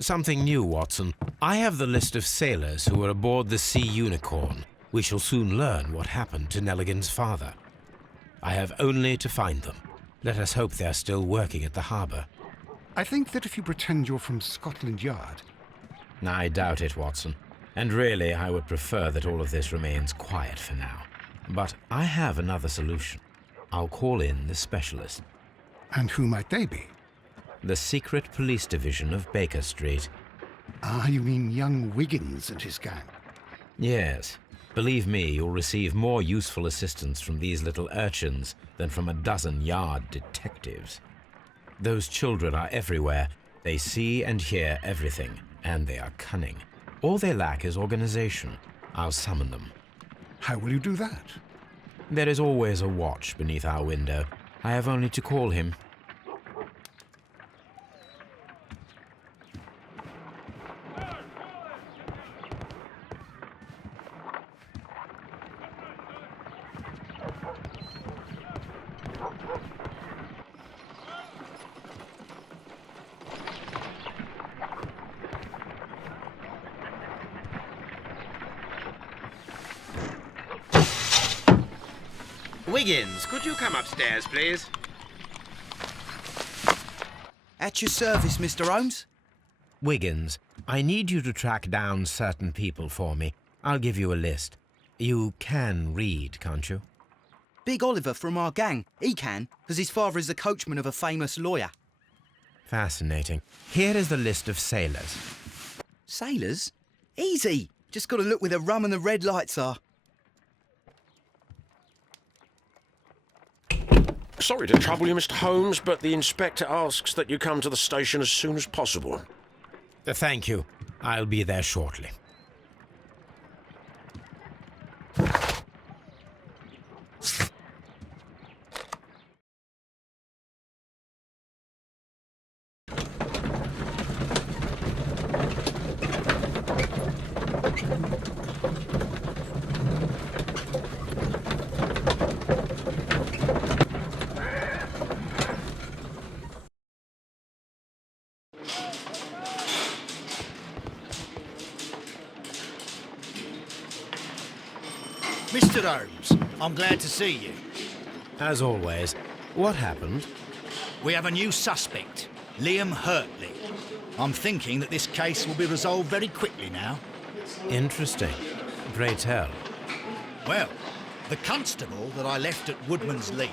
Something new, Watson. I have the list of sailors who were aboard the Sea Unicorn. We shall soon learn what happened to Nelligan's father. I have only to find them. Let us hope they're still working at the harbour. I think that if you pretend you're from Scotland Yard... I doubt it, Watson. And really, I would prefer that all of this remains quiet for now. But I have another solution. I'll call in the specialist. And who might they be? The secret police division of Baker Street. Ah, you mean young Wiggins and his gang? Yes. Believe me, you'll receive more useful assistance from these little urchins than from a dozen yard detectives. Those children are everywhere. They see and hear everything, and they are cunning. All they lack is organization. I'll summon them. How will you do that? There is always a watch beneath our window. I have only to call him. Wiggins, could you come upstairs, please? At your service, Mr. Holmes. Wiggins, I need you to track down certain people for me. I'll give you a list. You can read, can't you? Big Oliver from our gang. He can, because his father is the coachman of a famous lawyer. Fascinating. Here is the list of sailors. Sailors? Easy. Just got to look where the rum and the red lights are. Sorry to trouble you, Mr. Holmes, but the inspector asks that you come to the station as soon as possible. Thank you. I'll be there shortly. Mr. Holmes, I'm glad to see you. As always, what happened? We have a new suspect, Liam Hurtley. I'm thinking that this case will be resolved very quickly now. Interesting. Pray tell. Well, the constable that I left at Woodman's Lee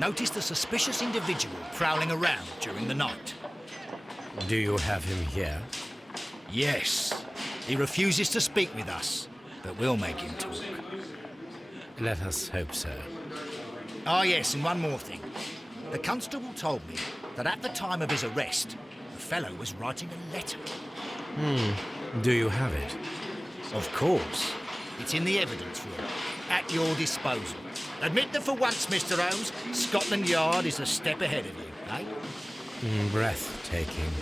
noticed a suspicious individual prowling around during the night. Do you have him here? Yes. He refuses to speak with us, but we'll make him talk. Let us hope so. Ah, yes, and one more thing. The constable told me that at the time of his arrest, the fellow was writing a letter. Do you have it? Of course. It's in the evidence room, at your disposal. Admit that for once, Mr. Holmes, Scotland Yard is a step ahead of you, eh? Breathtaking.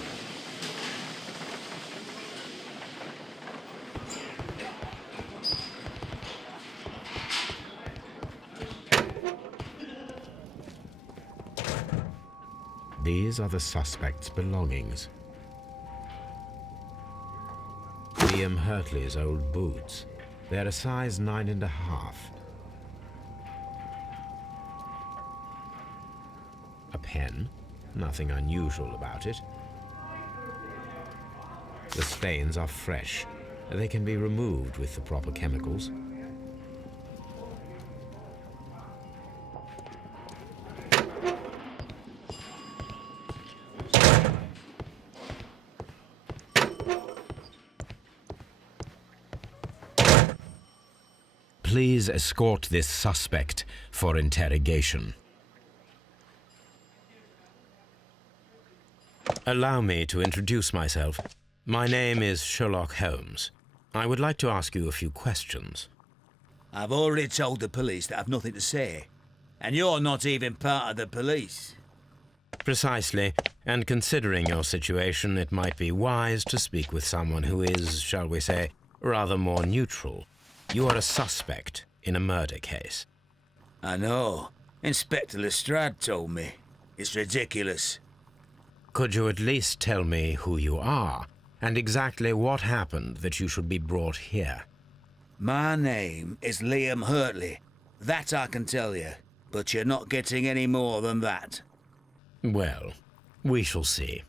These are the suspect's belongings. Liam Hurtley's old boots. They're a size 9.5. A pen. Nothing unusual about it. The stains are fresh. They can be removed with the proper chemicals. Please escort this suspect for interrogation. Allow me to introduce myself. My name is Sherlock Holmes. I would like to ask you a few questions. I've already told the police that I've nothing to say. And you're not even part of the police. Precisely, and considering your situation, it might be wise to speak with someone who is, shall we say, rather more neutral. You are a suspect in a murder case. I know. Inspector Lestrade told me. It's ridiculous. Could you at least tell me who you are, and exactly what happened that you should be brought here. My name is Liam Hurtley. That I can tell you, but you're not getting any more than that. Well, we shall see.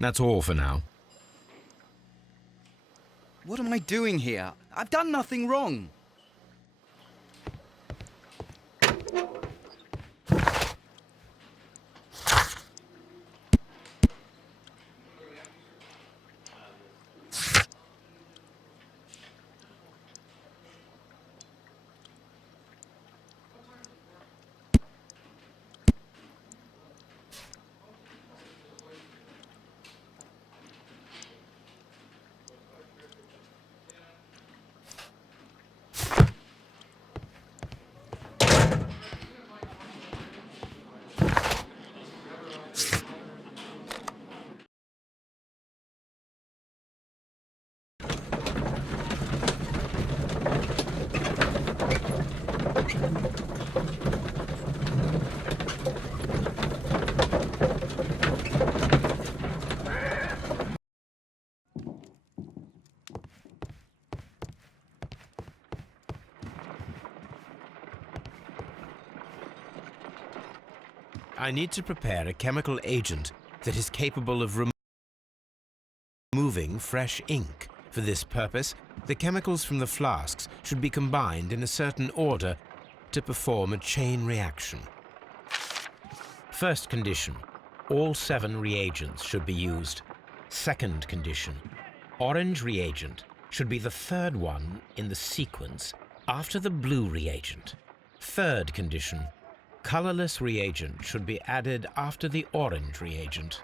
That's all for now. What am I doing here? I've done nothing wrong. I need to prepare a chemical agent that is capable of removing fresh ink. For this purpose, the chemicals from the flasks should be combined in a certain order to perform a chain reaction. First condition, all 7 reagents should be used. Second condition, orange reagent should be the third one in the sequence after the blue reagent. Third condition, colorless reagent should be added after the orange reagent.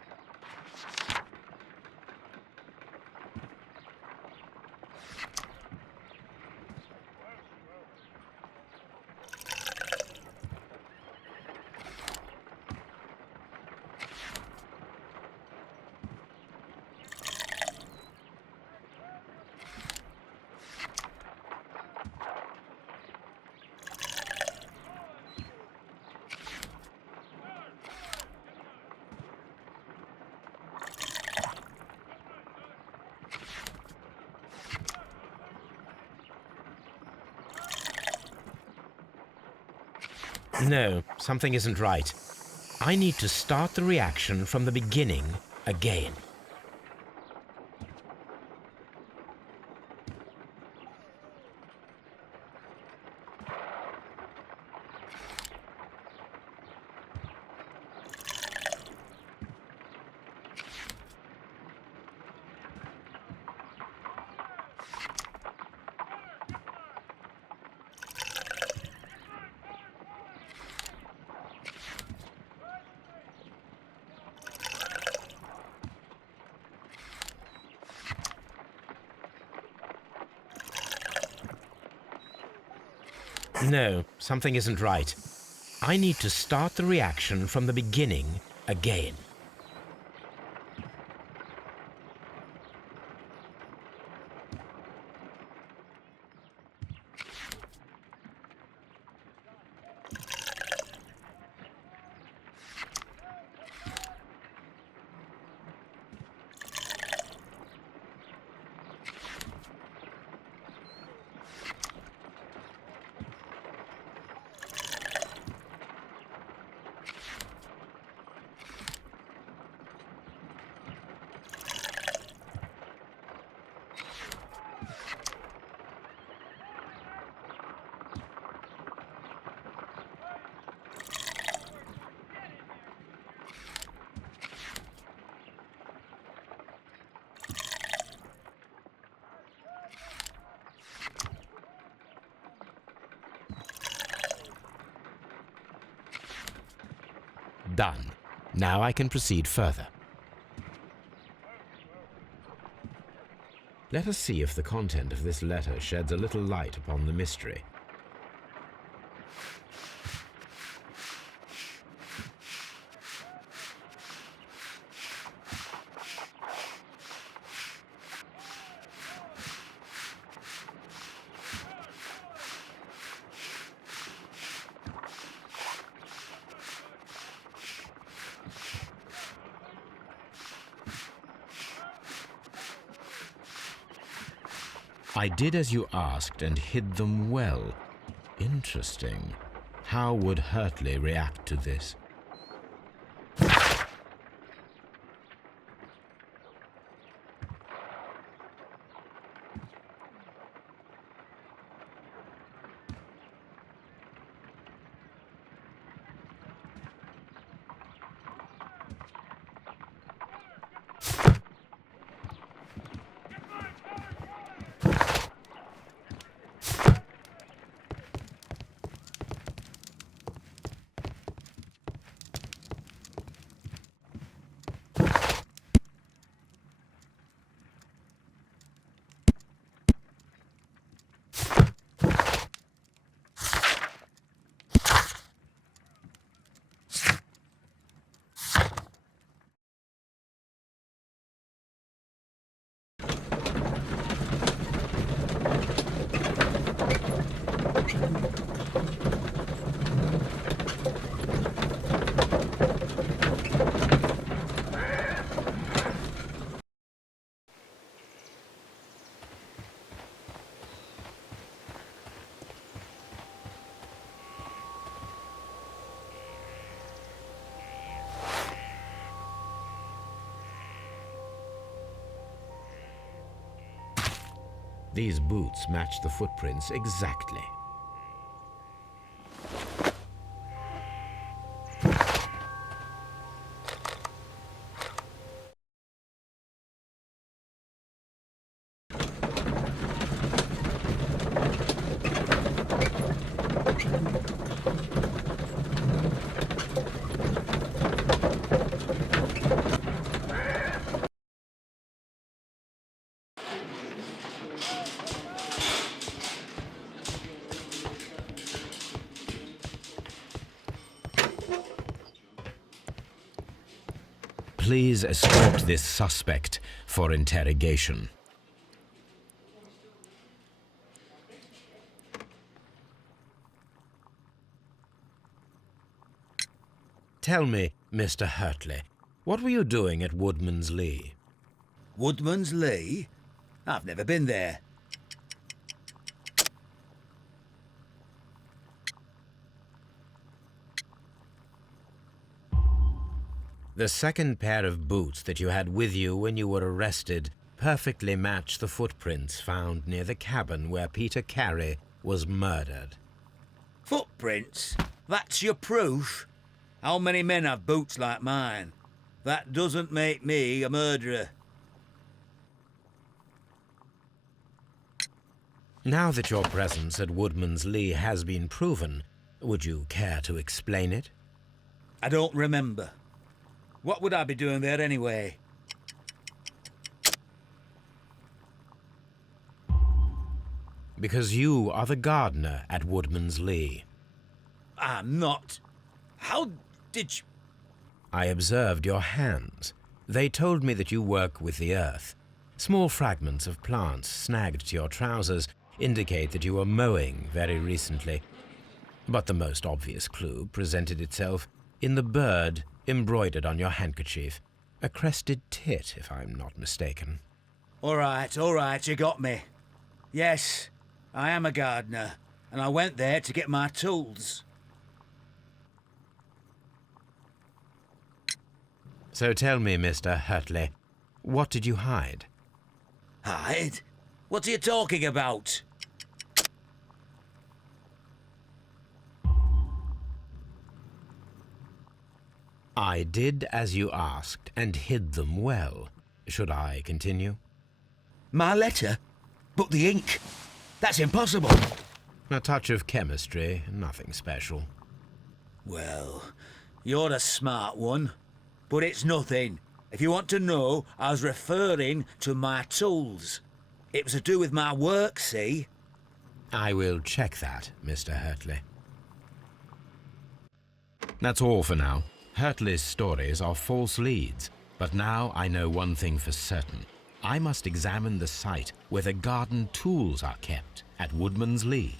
No, something isn't right. I need to start the reaction from the beginning again. No, something isn't right. I need to start the reaction from the beginning again. Done. Now I can proceed further. Let us see if the content of this letter sheds a little light upon the mystery. I did as you asked and hid them well. Interesting. How would Hurtley react to this? These boots match the footprints exactly. Please escort this suspect for interrogation. Tell me, Mr. Hurtley, what were you doing at Woodman's Lee? Woodman's Lee? I've never been there. The second pair of boots that you had with you when you were arrested perfectly match the footprints found near the cabin where Peter Carey was murdered. Footprints? That's your proof? How many men have boots like mine? That doesn't make me a murderer. Now that your presence at Woodman's Lee has been proven, would you care to explain it? I don't remember. What would I be doing there anyway? Because you are the gardener at Woodman's Lee. I'm not. How did you... I observed your hands. They told me that you work with the earth. Small fragments of plants snagged to your trousers indicate that you were mowing very recently. But the most obvious clue presented itself in the bird embroidered on your handkerchief. A crested tit, if I'm not mistaken. All right, you got me. Yes, I am a gardener, and I went there to get my tools. So tell me, Mr. Hurtley, what did you hide? Hide? What are you talking about? I did as you asked and hid them well. Should I continue? My letter? But the ink? That's impossible. A touch of chemistry, nothing special. Well, You're a smart one. But it's nothing. If you want to know, I was referring to my tools. It was to do with my work, see? I will check that, Mr. Hurtley. That's all for now. Hurtley's stories are false leads, but now I know one thing for certain. I must examine the site where the garden tools are kept at Woodman's Lee.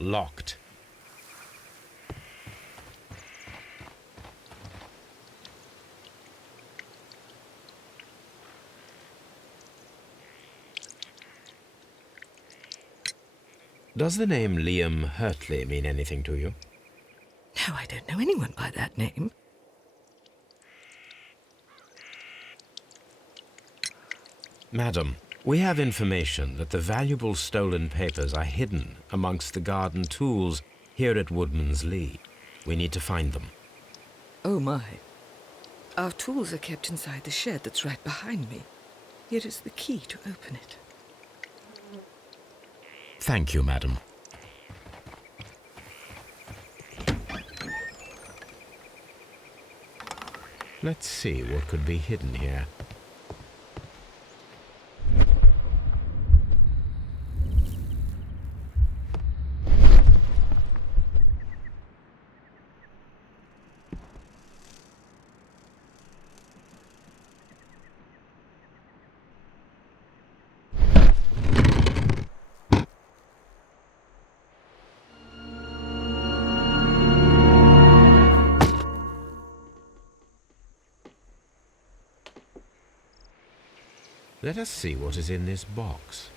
Locked. Does the name Liam Hurtley mean anything to you? No, I don't know anyone by that name. Madam, we have information that the valuable stolen papers are hidden amongst the garden tools here at Woodman's Lee. We need to find them. Oh, my. Our tools are kept inside the shed that's right behind me. Here is the key to open it. Thank you, madam. Let's see what could be hidden here. Let us see what is in this box.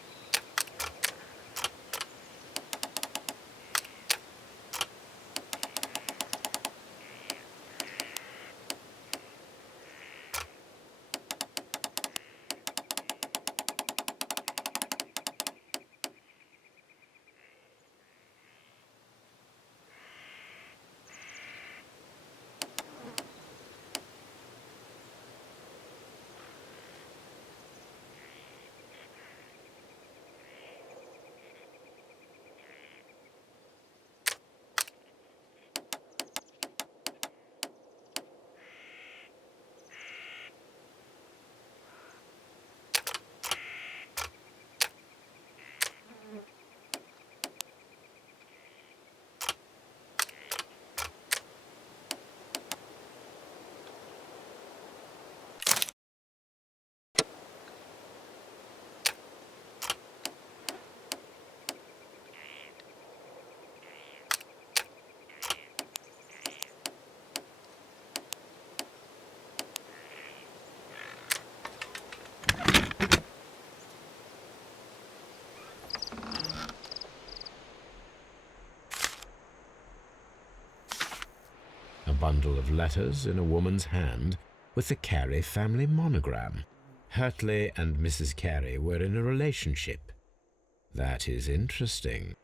A bundle of letters in a woman's hand with the Carey family monogram. Hurtley and Mrs. Carey were in a relationship. That is interesting.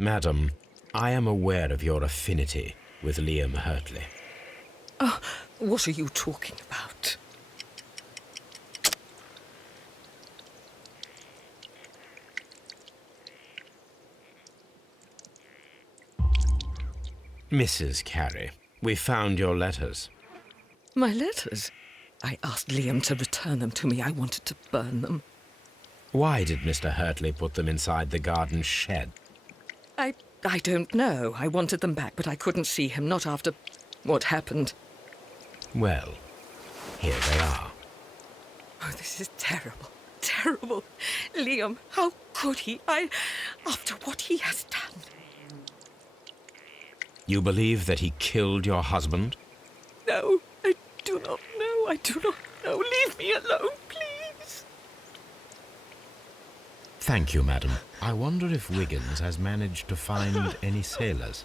Madam, I am aware of your affinity with Liam Hurtley. Oh, what are you talking about? Mrs. Carey, we found your letters. My letters? I asked Liam to return them to me. I wanted to burn them. Why did Mr. Hurtley put them inside the garden shed? I don't know. I wanted them back, but I couldn't see him, not after what happened. Well, here they are. Oh, this is terrible. Terrible. Liam, how could he? After what he has done. You believe that he killed your husband? No, I do not know. I do not know. Leave me alone, please. Thank you, madam. I wonder if Wiggins has managed to find any sailors.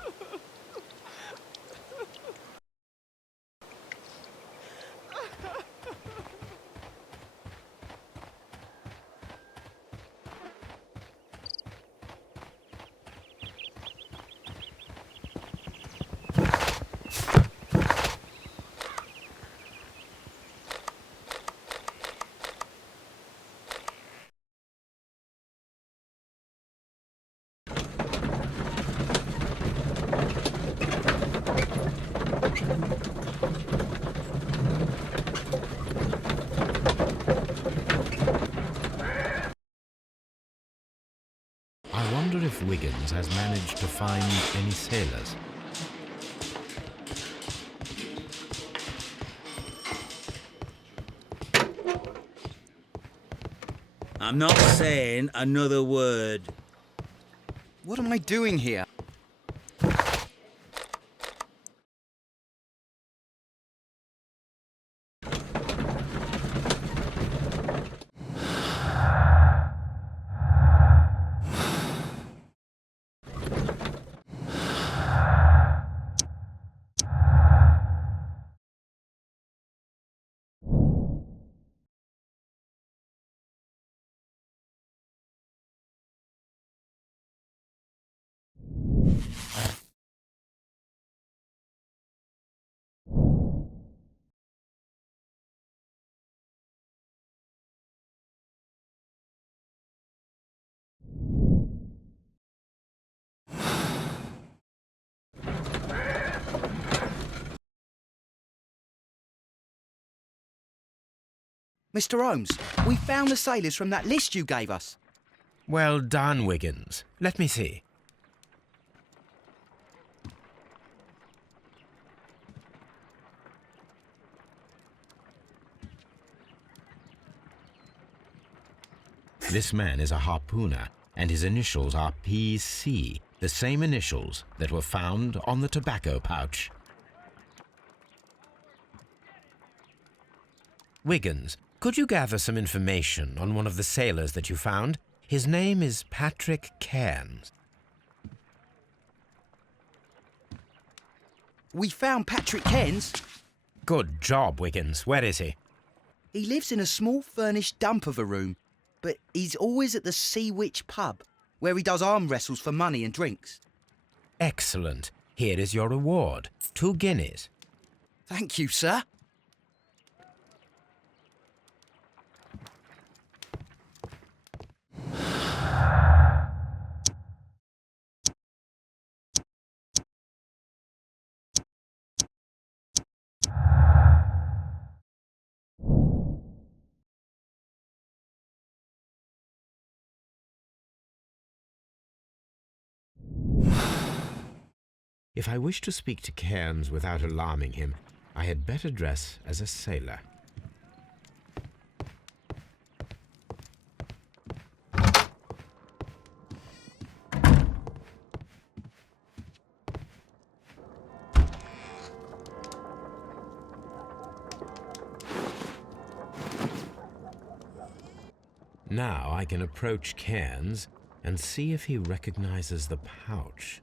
I wonder if Wiggins has managed to find any sailors. I'm not saying another word. What am I doing here? Mr. Holmes, we found the sailors from that list you gave us. Well done, Wiggins. Let me see. This man is a harpooner, and his initials are PC, the same initials that were found on the tobacco pouch. Wiggins, could you gather some information on one of the sailors that you found? His name is Patrick Cairns. We found Patrick Cairns. Good job, Wiggins. Where is he? He lives in a small furnished dump of a room, but he's always at the Sea Witch pub, where he does arm wrestles for money and drinks. Excellent. Here is your reward. 2 guineas. Thank you, sir. If I wish to speak to Cairns without alarming him, I had better dress as a sailor. Now I can approach Cairns and see if he recognizes the pouch.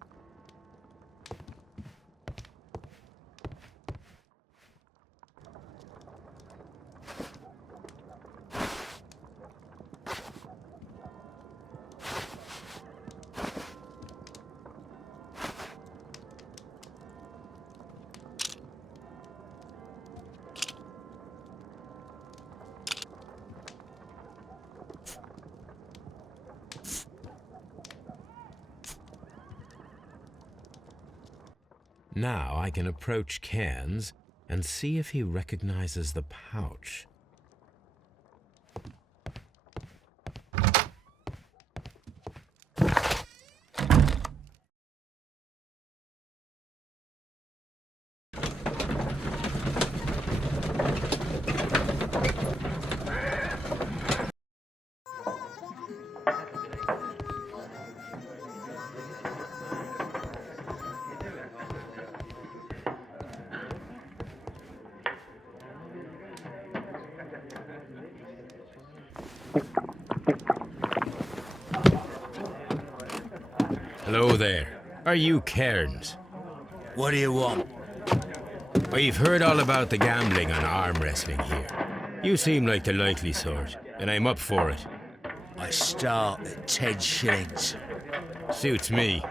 Now I can approach Cairns and see if he recognizes the pouch. Hello there. Are you Cairns? What do you want? We've heard all about the gambling on arm wrestling here. You seem like the likely sort, and I'm up for it. I start at 10 shillings. Suits me.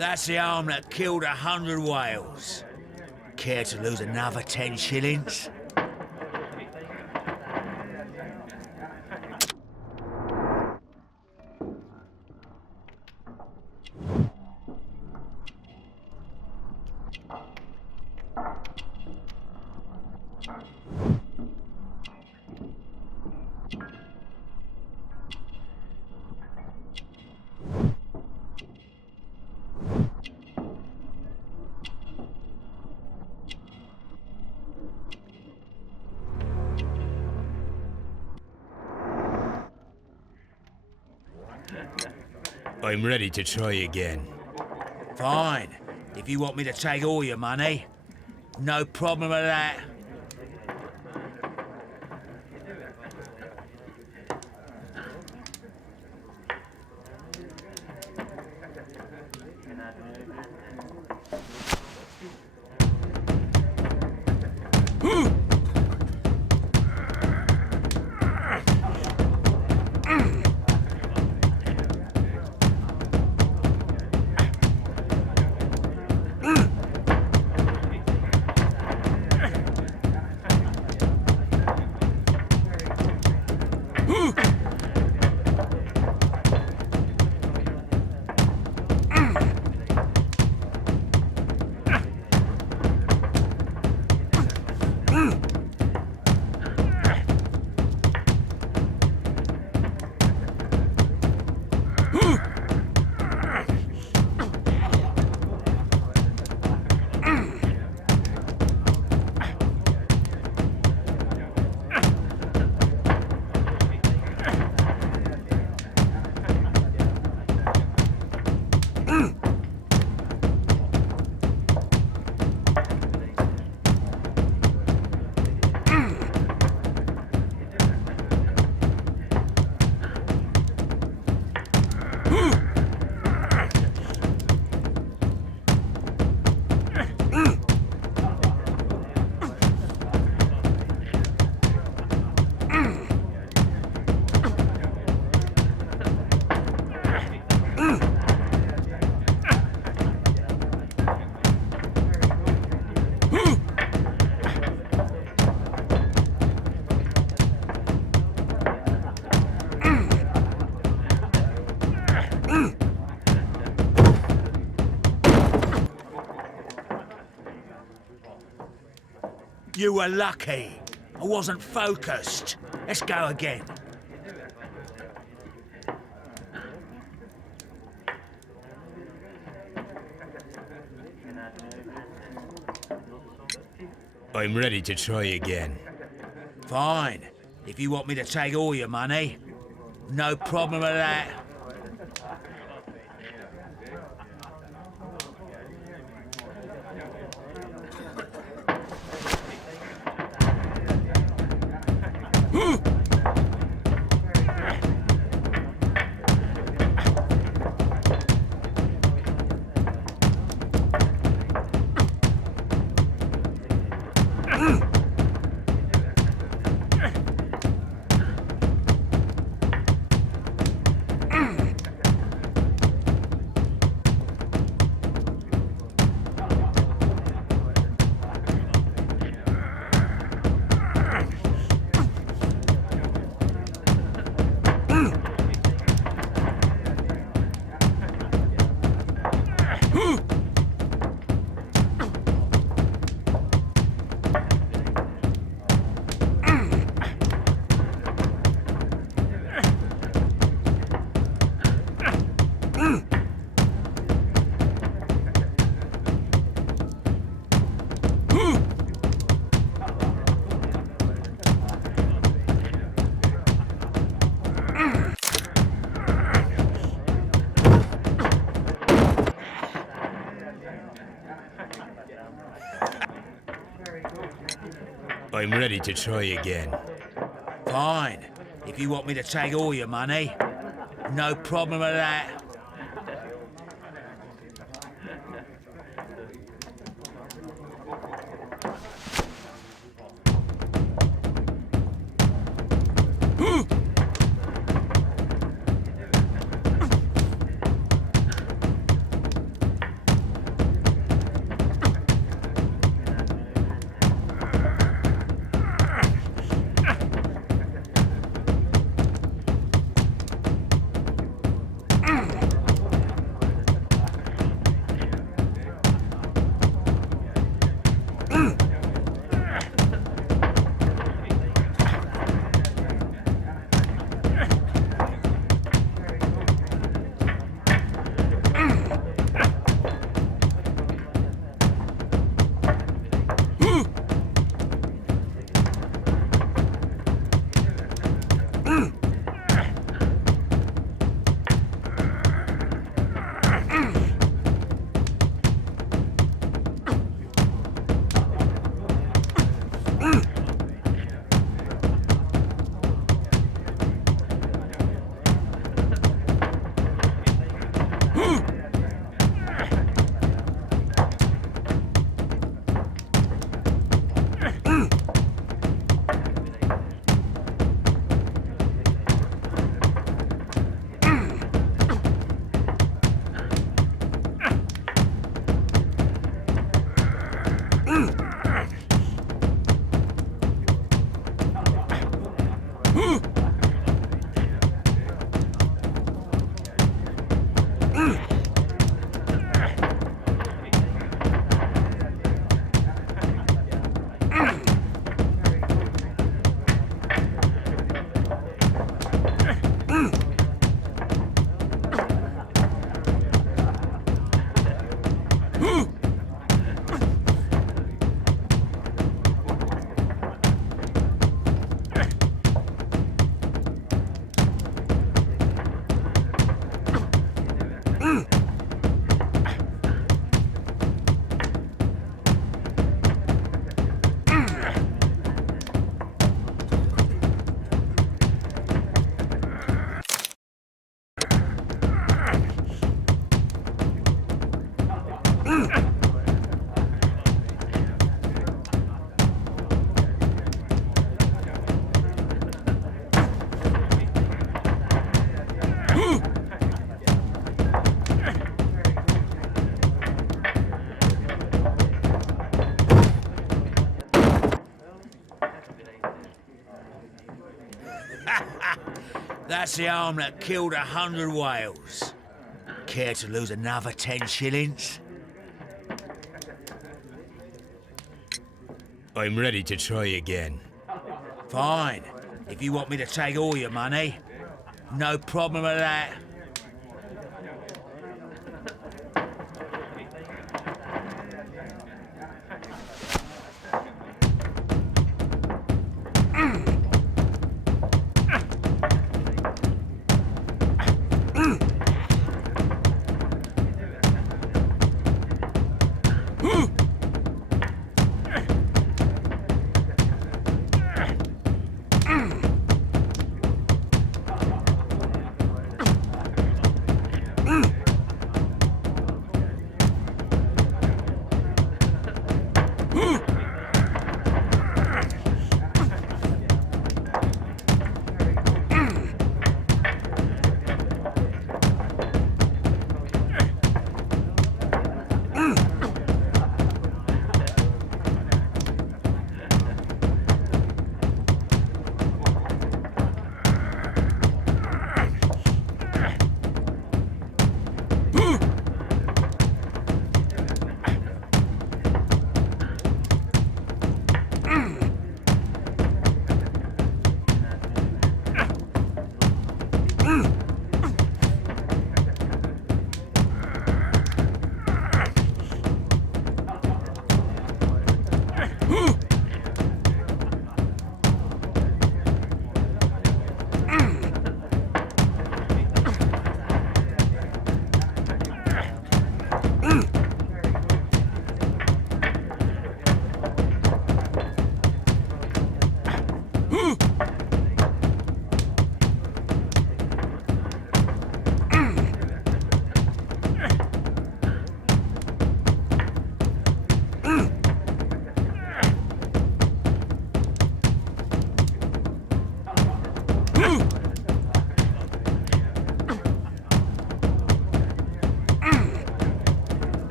That's the arm that killed 100 whales. Care to lose another 10 shillings? I'm ready to try again. Fine. If you want me to take all your money, no problem with that. You were lucky. I wasn't focused. Let's go again. I'm ready to try again. Fine. If you want me to take all your money, no problem with that. I'm ready to try again. Fine. If you want me to take all your money, no problem with that. That's the arm that killed 100 whales. Care to lose another 10 shillings? I'm ready to try again. Fine. If you want me to take all your money, no problem with that.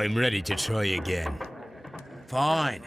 I'm ready to try again. Fine.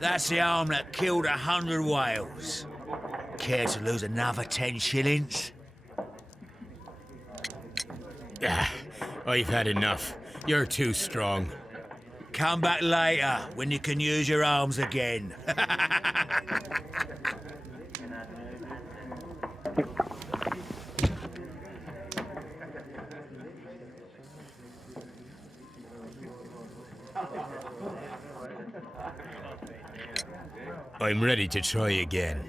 That's the arm that killed 100 whales. Care to lose another 10 shillings? I've had enough. You're too strong. Come back later, when you can use your arms again. I'm ready to try again.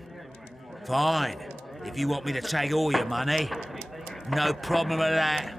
Fine. If you want me to take all your money, no problem with that.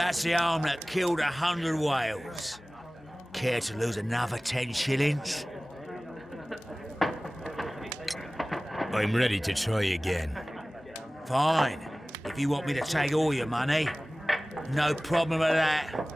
That's the arm that killed 100 whales. Care to lose another 10 shillings? I'm ready to try again. Fine. If you want me to take all your money, no problem with that.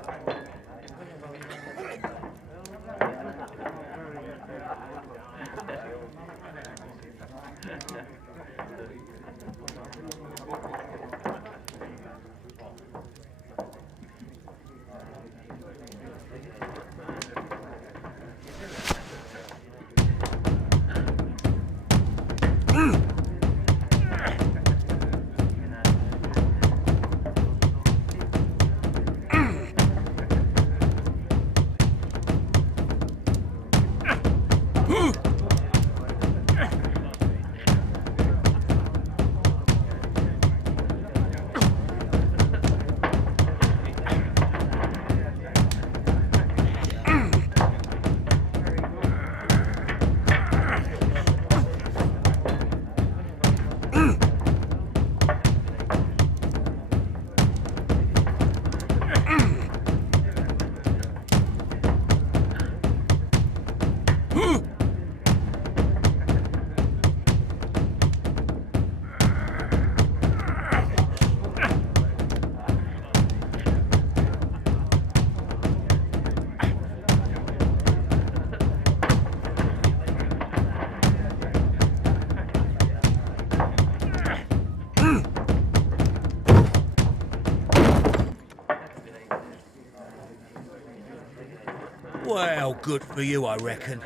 Well, good for you, I reckon.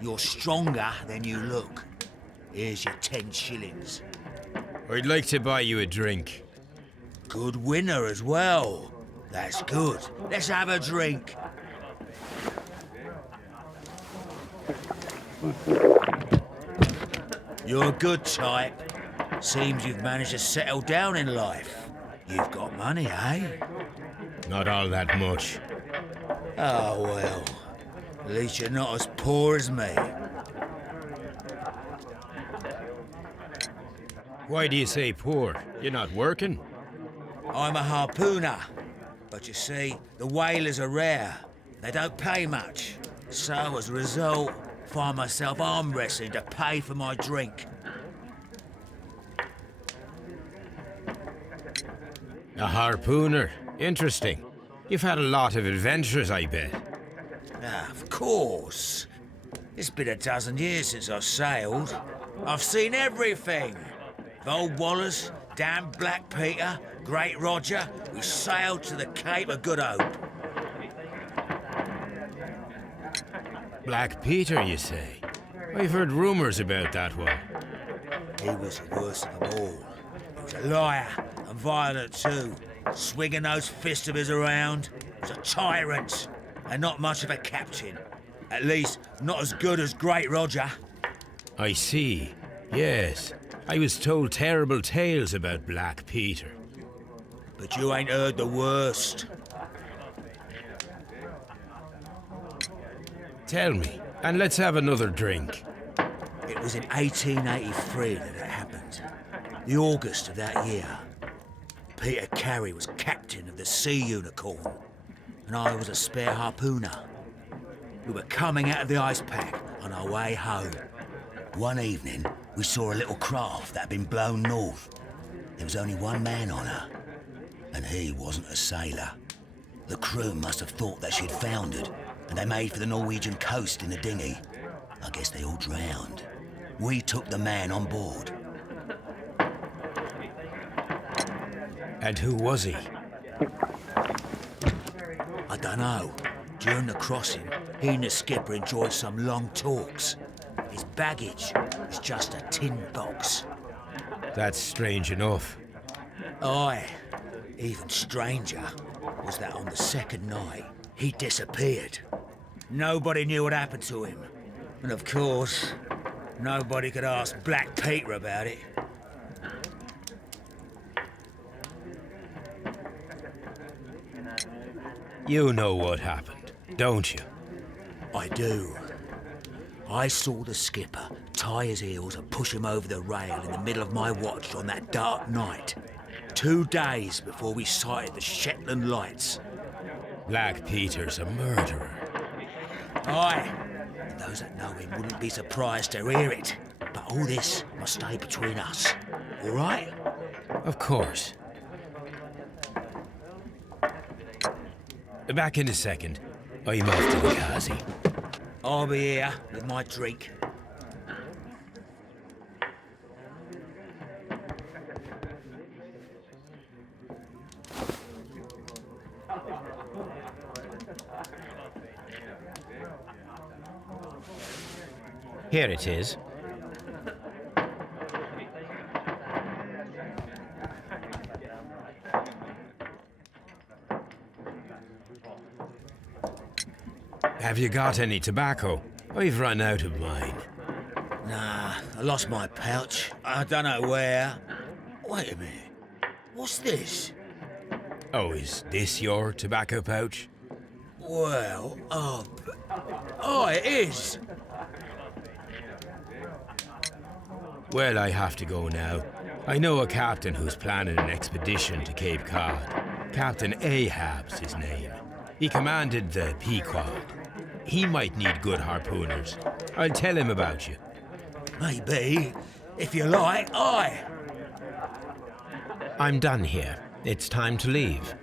You're stronger than you look. Here's your 10 shillings. I'd like to buy you a drink. Good winner as well. That's good. Let's have a drink. You're a good type. Seems you've managed to settle down in life. You've got money, eh? Not all that much. Oh, well. At least you're not as poor as me. Why do you say poor? You're not working? I'm a harpooner. But you see, the whalers are rare. They don't pay much. So, as a result, find myself arm wrestling to pay for my drink. A harpooner. Interesting. You've had a lot of adventures, I bet. Ah, of course. It's been a dozen years since I sailed. I've seen everything. Old Wallace, damn Black Peter, Great Roger. We sailed to the Cape of Good Hope. Black Peter, you say? I've heard rumours about that one. He was the worst of them all. He was a liar and violent too. Swinging those fists of his around. He was a tyrant and not much of a captain. At least, not as good as Great Roger. I see. Yes. I was told terrible tales about Black Peter. But you ain't heard the worst. Tell me, and let's have another drink. It was in 1883 that it happened. The August of that year. Peter Carey was captain of the Sea Unicorn, and I was a spare harpooner. We were coming out of the ice pack on our way home. One evening, we saw a little craft that had been blown north. There was only one man on her, and he wasn't a sailor. The crew must have thought that she'd foundered, and they made for the Norwegian coast in the dinghy. I guess they all drowned. We took the man on board. And who was he? I don't know. During the crossing, he and the skipper enjoyed some long talks. His baggage was just a tin box. That's strange enough. Aye. Even stranger was that on the second night, he disappeared. Nobody knew what happened to him. And of course, nobody could ask Black Peter about it. You know what happened, don't you? I do. I saw the skipper tie his heels and push him over the rail in the middle of my watch on that dark night. 2 days before we sighted the Shetland Lights. Black Peter's a murderer. Aye. Those that know him wouldn't be surprised to hear it. But all this must stay between us. All right? Of course. Back in a second. I'm off to the Kazi. I'll be here with my drink. Here it is. Have you got any tobacco? I've run out of mine. Nah, I lost my pouch. I don't know where. Wait a minute. What's this? Oh, is this your tobacco pouch? Well, oh, it is. Well, I have to go now. I know a captain who's planning an expedition to Cape Cod. Captain Ahab's his name. He commanded the Pequod. He might need good harpooners. I'll tell him about you. Maybe. If you like, aye. I'm done here. It's time to leave.